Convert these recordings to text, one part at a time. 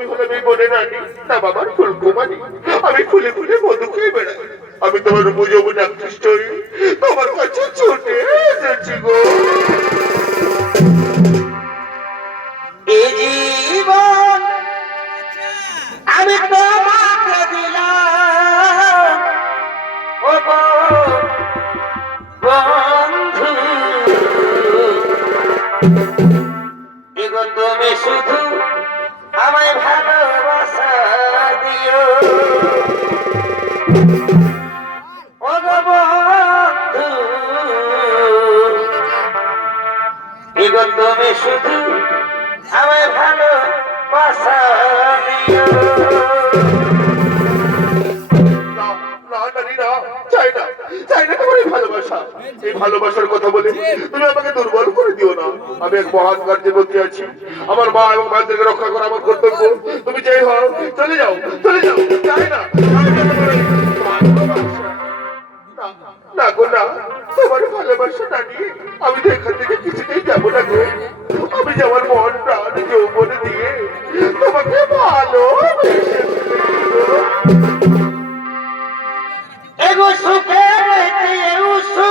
আমি হলাম এই বনে রানী না বাবার ফুলকুমারি আমি ফুলে ফুলে মধু খেয়ে বেড়াই। আমি তোমার বুঝব আকৃষ্ট হই। তোমার কাছে ছুটে এসেছি গো। গো বন্ধু। এগো শুধু না তোমার এই ভালোবাসার কথা তুমি আমাকে দুর্বল করে দিও না। আমি আছি। আমার মা এবং ভাইদেরকে রক্ষা করা আমার কর্তব্য। তুমি যাই হও, চলে যাও চলে যাও, চাই না। যে আমার মন প্রাণ যৌবনে দিয়ে তোমাকে ভালো এগো সুখে এগো উসু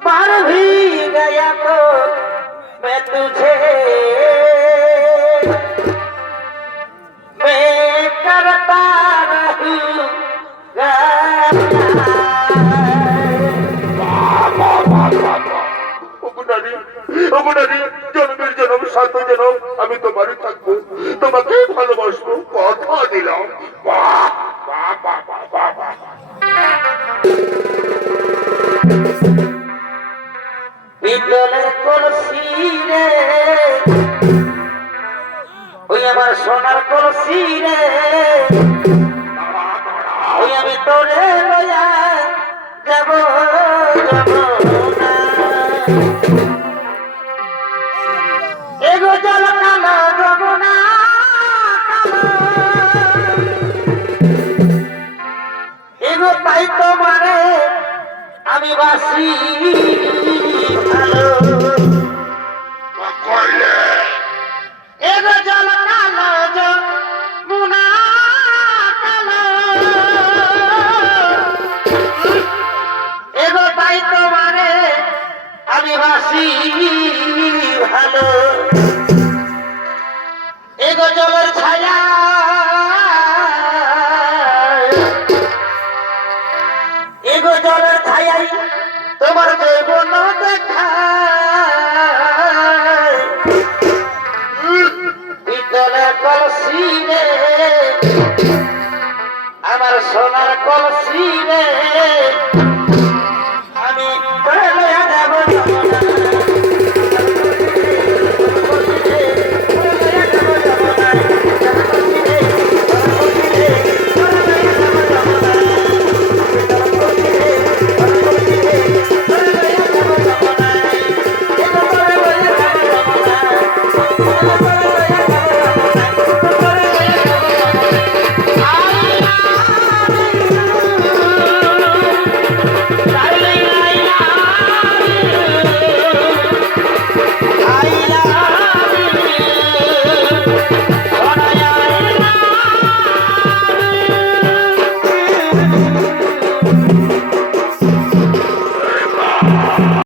मर भी गया तो मैं तुझे मैं करता रहूंगा ওগো নারী, ওগো নারী, জনমের জনম সাত জনম আমি তোমারই থাকবো তোমাকে ভালোবাসবো কথা দিলাম বাহ বাহ বাহ বাহ বাহ কলসি রে ওই আমার সোনার কলসি রে ওই আমি তোরে লয়া যাব যাব না। জল কালো যমুনা, কালো। এগো তাই তোমারে আমি বাসি ভালো কইলে